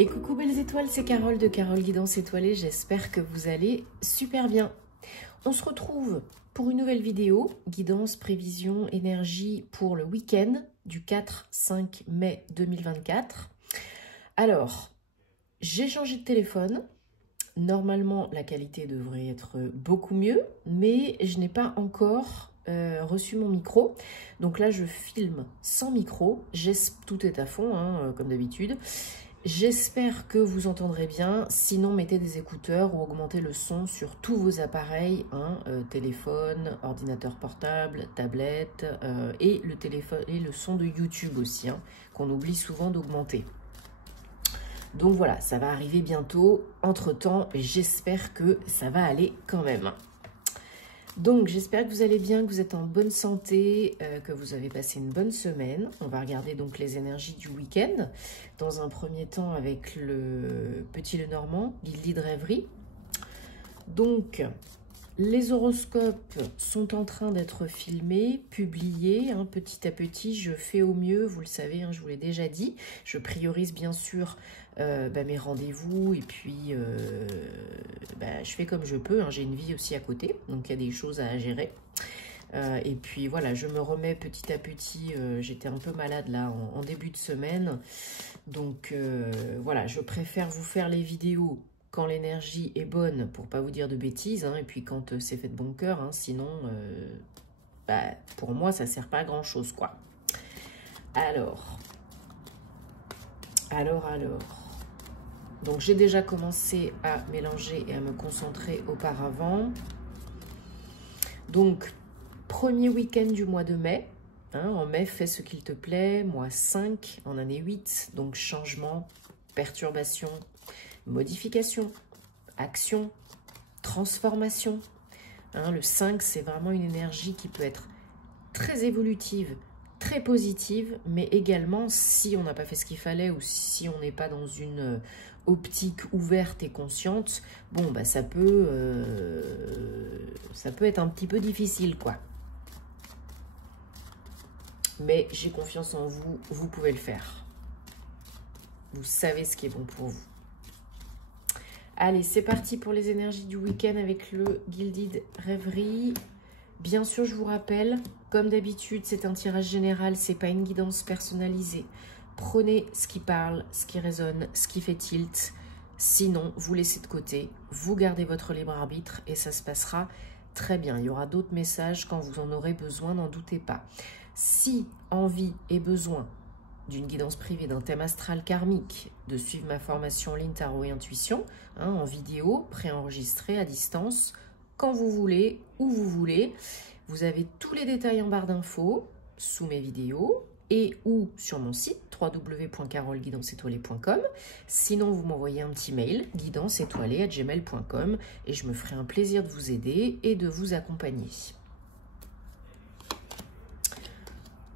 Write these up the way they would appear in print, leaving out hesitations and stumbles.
Et coucou belles étoiles, c'est Carole de Carole Guidance Étoilée, j'espère que vous allez super bien. On se retrouve pour une nouvelle vidéo, guidance, prévision, énergie pour le week-end du 4-5 mai 2024. Alors, j'ai changé de téléphone. Normalement, la qualité devrait être beaucoup mieux, mais je n'ai pas encore reçu mon micro. Donc là, je filme sans micro. Tout est à fond, hein, comme d'habitude. J'espère que vous entendrez bien, sinon mettez des écouteurs ou augmentez le son sur tous vos appareils, hein, téléphone, ordinateur portable, tablette et le téléphone et le son de YouTube aussi, hein, qu'on oublie souvent d'augmenter. Donc voilà, ça va arriver bientôt. Entre-temps, j'espère que ça va aller quand même. Donc, j'espère que vous allez bien, que vous êtes en bonne santé, que vous avez passé une bonne semaine. On va regarder donc les énergies du week-end. Dans un premier temps, avec le Petit Lenormand, Guildie de Rêverie. Donc, les horoscopes sont en train d'être filmés, publiés. Hein, petit à petit, je fais au mieux, vous le savez, hein, je vous l'ai déjà dit. Je priorise bien sûr mes rendez-vous et puis je fais comme je peux. Hein, j'ai une vie aussi à côté, donc il y a des choses à gérer. Et puis voilà, je me remets petit à petit. J'étais un peu malade là en début de semaine. Donc voilà, je préfère vous faire les vidéos quand l'énergie est bonne, pour pas vous dire de bêtises, hein, et puis quand c'est fait de bon cœur, hein, sinon, pour moi, ça sert pas à grand chose, quoi. Alors. Donc, j'ai déjà commencé à mélanger et à me concentrer auparavant. Donc, premier week-end du mois de mai. Hein, en mai, fais ce qu'il te plaît. Mois 5, en année 8. Donc, changement, perturbation, modification, action, transformation. Hein, le 5, c'est vraiment une énergie qui peut être très évolutive, très positive, mais également, si on n'a pas fait ce qu'il fallait ou si on n'est pas dans une optique ouverte et consciente, bon, bah, ça peut être un petit peu difficile, quoi. Mais j'ai confiance en vous, vous pouvez le faire. Vous savez ce qui est bon pour vous. Allez, c'est parti pour les énergies du week-end avec le Guildie de Rêverie. Bien sûr, je vous rappelle, comme d'habitude, c'est un tirage général, c'est pas une guidance personnalisée. Prenez ce qui parle, ce qui résonne, ce qui fait tilt. Sinon, vous laissez de côté, vous gardez votre libre arbitre et ça se passera très bien. Il y aura d'autres messages quand vous en aurez besoin, n'en doutez pas. Si envie et besoin d'une guidance privée, d'un thème astral karmique, de suivre ma formation en ligne tarot et intuition, hein, en vidéo, préenregistrée à distance, quand vous voulez, où vous voulez. Vous avez tous les détails en barre d'infos, sous mes vidéos, et ou sur mon site, www.caroleguidanceétoilée.com. Sinon, vous m'envoyez un petit mail, guidanceétoilée@gmail.com, et je me ferai un plaisir de vous aider et de vous accompagner.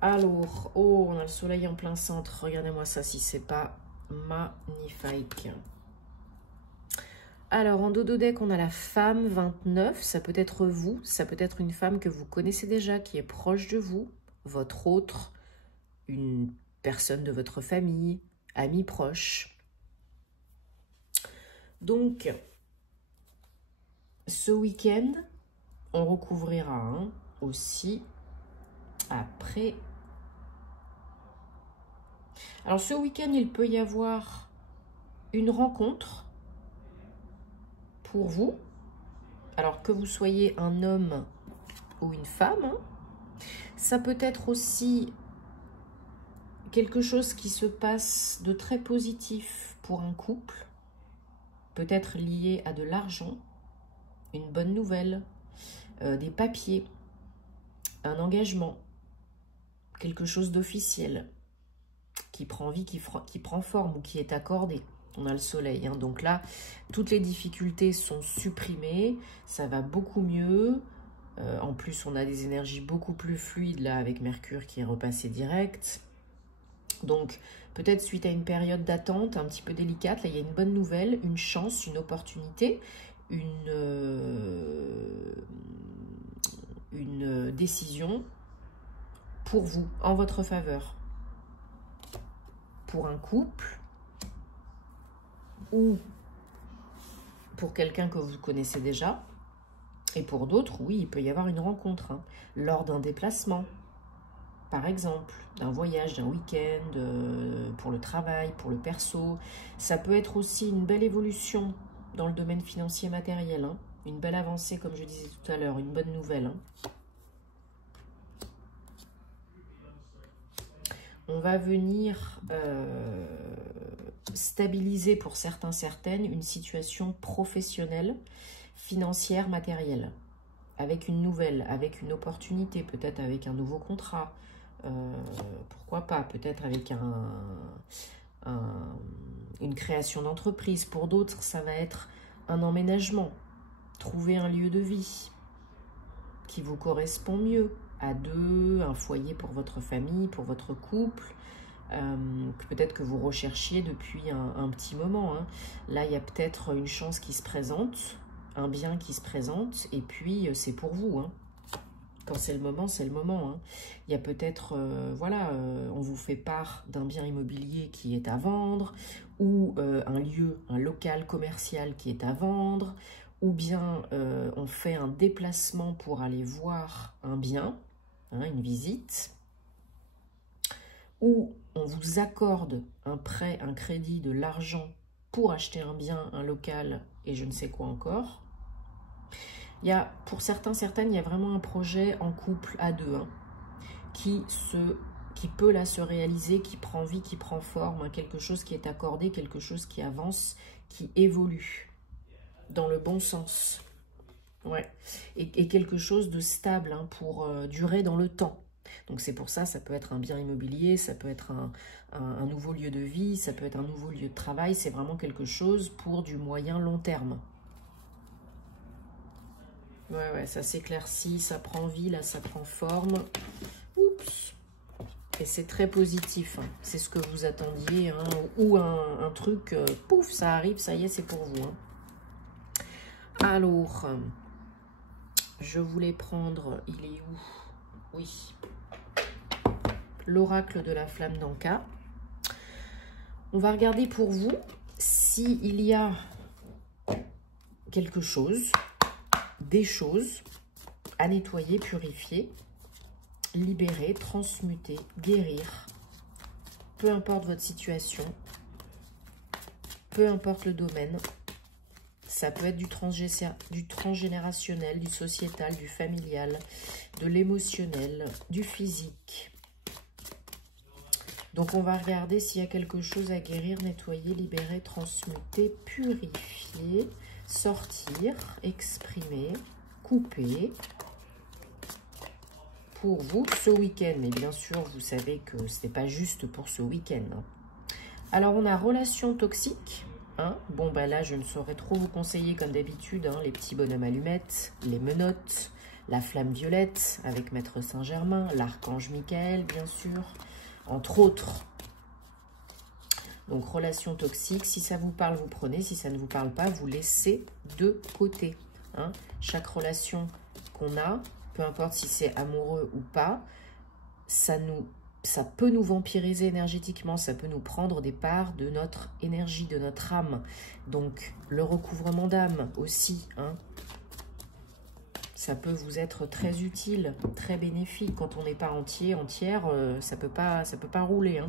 Alors, oh, on a le soleil en plein centre. Regardez-moi ça si c'est pas magnifique. Alors, en dodo deck, on a la femme 29. Ça peut être vous, ça peut être une femme que vous connaissez déjà, qui est proche de vous, votre autre, une personne de votre famille, ami proche. Donc, ce week-end, on recouvrira aussi après. Alors, ce week-end, il peut y avoir une rencontre pour vous. Alors, que vous soyez un homme ou une femme, hein. Ça peut être aussi quelque chose qui se passe de très positif pour un couple, peut-être lié à de l'argent, une bonne nouvelle, des papiers, un engagement, quelque chose d'officiel, qui prend vie, qui prend forme ou qui est accordé. On a le soleil, hein. Donc là, toutes les difficultés sont supprimées, ça va beaucoup mieux. En plus, on a des énergies beaucoup plus fluides là avec Mercure qui est repassé direct. Donc, peut-être suite à une période d'attente un petit peu délicate, là, il y a une bonne nouvelle, une chance, une opportunité, une décision pour vous, en votre faveur. Pour un couple, ou pour quelqu'un que vous connaissez déjà. Et pour d'autres, oui, il peut y avoir une rencontre, hein, lors d'un déplacement, par exemple, d'un voyage, d'un week-end, pour le travail, pour le perso. Ça peut être aussi une belle évolution dans le domaine financier matériel, hein, une belle avancée, comme je disais tout à l'heure, une bonne nouvelle. Hein. On va venir stabiliser pour certains, certaines, une situation professionnelle, financière, matérielle, avec une nouvelle, avec une opportunité, peut-être avec un nouveau contrat, pourquoi pas, peut-être avec une création d'entreprise. Pour d'autres, ça va être un emménagement, trouver un lieu de vie qui vous correspond mieux, à deux, un foyer pour votre famille, pour votre couple, peut-être que vous recherchiez depuis un petit moment. Hein. Là, il y a peut-être une chance qui se présente, un bien qui se présente, et puis c'est pour vous. Hein. Quand c'est le moment, c'est le moment. Hein. Il y a peut-être, voilà, on vous fait part d'un bien immobilier qui est à vendre, ou un lieu, un local commercial qui est à vendre, ou bien on fait un déplacement pour aller voir un bien, hein, une visite, ou on vous accorde un prêt, un crédit, de l'argent pour acheter un bien, un local et je ne sais quoi encore. Il y a, pour certains, certaines, il y a vraiment un projet en couple à deux, hein, qui peut là se réaliser, qui prend vie, qui prend forme, hein, quelque chose qui est accordé, quelque chose qui avance, qui évolue dans le bon sens. Ouais. Et quelque chose de stable, hein, pour durer dans le temps. Donc c'est pour ça, ça peut être un bien immobilier, ça peut être un nouveau lieu de vie, ça peut être un nouveau lieu de travail. C'est vraiment quelque chose pour du moyen long terme. Ouais, ça s'éclaircit, ça prend vie, là, ça prend forme. Oups. Et c'est très positif. Hein. C'est ce que vous attendiez. Hein. Ou un truc, pouf, ça arrive, ça y est, c'est pour vous. Hein. Alors, je voulais prendre, il est où? Oui. L'oracle de la flamme d'Anka. On va regarder pour vous s'il y a quelque chose, des choses à nettoyer, purifier, libérer, transmuter, guérir. Peu importe votre situation, peu importe le domaine. Ça peut être du transgénérationnel, du sociétal, du familial, de l'émotionnel, du physique. Donc, on va regarder s'il y a quelque chose à guérir, nettoyer, libérer, transmuter, purifier, sortir, exprimer, couper. Pour vous, ce week-end. Mais bien sûr, vous savez que ce n'est pas juste pour ce week-end. Hein. Alors, on a relation toxique. Hein. Bon, bah là, je ne saurais trop vous conseiller comme d'habitude. Hein, les petits bonhommes allumettes, les menottes, la flamme violette avec Maître Saint-Germain, l'archange Michael, bien sûr. Entre autres. Donc, relation toxique, si ça vous parle, vous prenez. Si ça ne vous parle pas, vous laissez de côté. Hein. Chaque relation qu'on a, peu importe si c'est amoureux ou pas, ça peut nous vampiriser énergétiquement. Ça peut nous prendre des parts de notre énergie, de notre âme. Donc, le recouvrement d'âme aussi, hein. Ça peut vous être très utile, très bénéfique. Quand on n'est pas entière, ça peut pas rouler. Hein.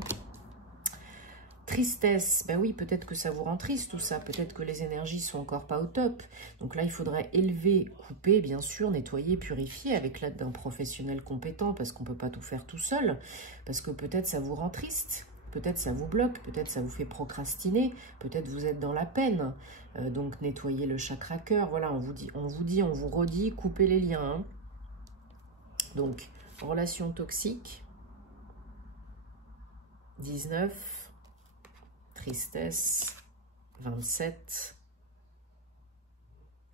Tristesse, ben oui, peut-être que ça vous rend triste tout ça. Peut-être que les énergies sont encore pas au top. Donc là, il faudrait élever, couper, bien sûr, nettoyer, purifier avec l'aide d'un professionnel compétent parce qu'on ne peut pas tout faire tout seul. Parce que peut-être ça vous rend triste. Peut-être ça vous bloque, peut-être ça vous fait procrastiner, peut-être vous êtes dans la peine. Donc nettoyez le chakra cœur. Voilà, on vous redit, coupez les liens. Hein. Donc, relation toxique. 19. Tristesse. 27.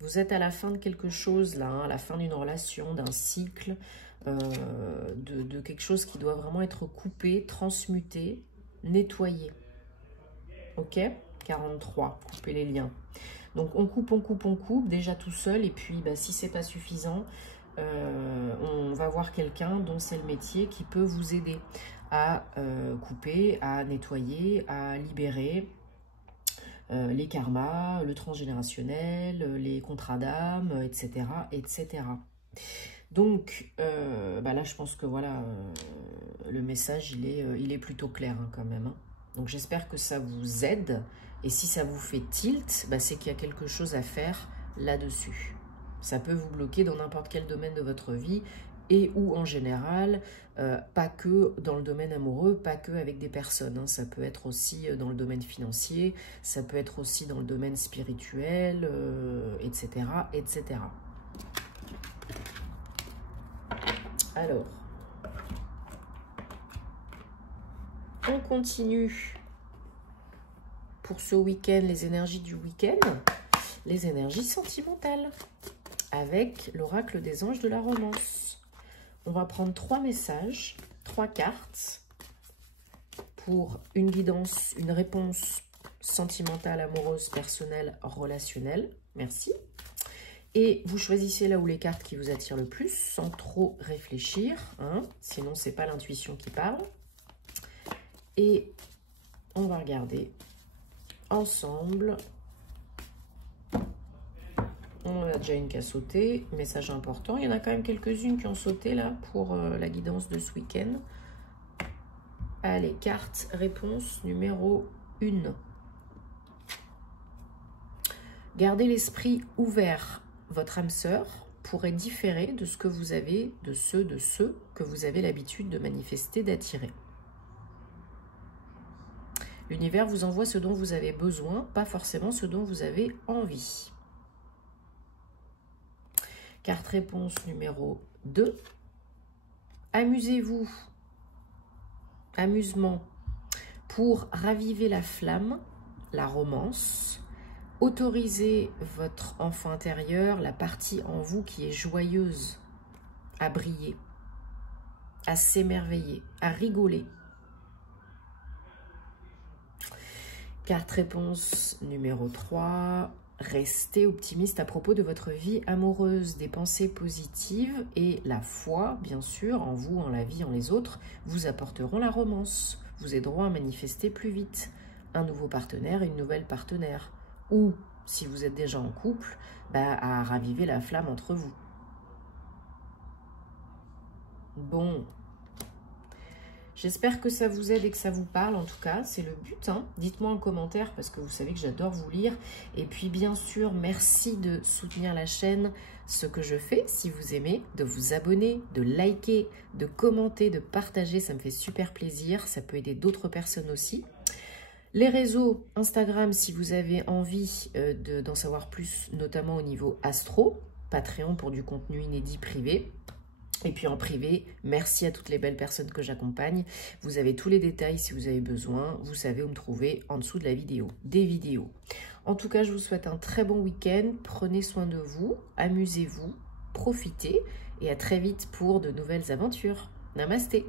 Vous êtes à la fin de quelque chose là, hein, à la fin d'une relation, d'un cycle, de quelque chose qui doit vraiment être coupé, transmuté, nettoyer. Ok, 43, couper les liens. Donc on coupe, déjà tout seul. Et puis bah, si c'est pas suffisant, on va voir quelqu'un dont c'est le métier qui peut vous aider à couper, à nettoyer, à libérer. les karmas, le transgénérationnel, les contrats d'âme, etc., etc. Donc, là, je pense que voilà, le message, il est plutôt clair hein, quand même. Hein. Donc, j'espère que ça vous aide. Et si ça vous fait tilt, c'est qu'il y a quelque chose à faire là-dessus. Ça peut vous bloquer dans n'importe quel domaine de votre vie et ou en général, pas que dans le domaine amoureux, pas que avec des personnes. Hein. Ça peut être aussi dans le domaine financier, ça peut être aussi dans le domaine spirituel, etc., etc. Alors, on continue pour ce week-end, les énergies du week-end, les énergies sentimentales, avec l'oracle des anges de la romance. On va prendre 3 messages, 3 cartes, pour une guidance, une réponse sentimentale, amoureuse, personnelle, relationnelle. Merci. Et vous choisissez là où les cartes qui vous attirent le plus, sans trop réfléchir, hein, sinon c'est pas l'intuition qui parle. Et on va regarder ensemble. On a déjà une qui a sauté, message important. Il y en a quand même quelques-unes qui ont sauté là pour la guidance de ce week-end. Allez, carte réponse numéro 1. Gardez l'esprit ouvert. Votre âme sœur pourrait différer de ce que vous avez, de ceux que vous avez l'habitude de manifester, d'attirer. L'univers vous envoie ce dont vous avez besoin, pas forcément ce dont vous avez envie. Carte réponse numéro 2. Amusez-vous. Amusement pour raviver la flamme, la romance. Autorisez votre enfant intérieur, la partie en vous qui est joyeuse, à briller, à s'émerveiller, à rigoler. Carte réponse numéro 3. Restez optimiste à propos de votre vie amoureuse, des pensées positives et la foi, bien sûr, en vous, en la vie, en les autres, vous apporteront la romance, vous aideront à manifester plus vite un nouveau partenaire, une nouvelle partenaire. Ou, si vous êtes déjà en couple, à raviver la flamme entre vous. Bon, j'espère que ça vous aide et que ça vous parle, en tout cas, c'est le but. Hein. Dites-moi en commentaire, parce que vous savez que j'adore vous lire. Et puis, bien sûr, merci de soutenir la chaîne, ce que je fais, si vous aimez, de vous abonner, de liker, de commenter, de partager, ça me fait super plaisir. Ça peut aider d'autres personnes aussi. Les réseaux, Instagram, si vous avez envie d'en savoir plus, notamment au niveau astro, Patreon pour du contenu inédit privé. Et puis en privé, merci à toutes les belles personnes que j'accompagne. Vous avez tous les détails si vous avez besoin. Vous savez où me trouver en dessous de la vidéo, des vidéos. En tout cas, je vous souhaite un très bon week-end. Prenez soin de vous, amusez-vous, profitez et à très vite pour de nouvelles aventures. Namasté!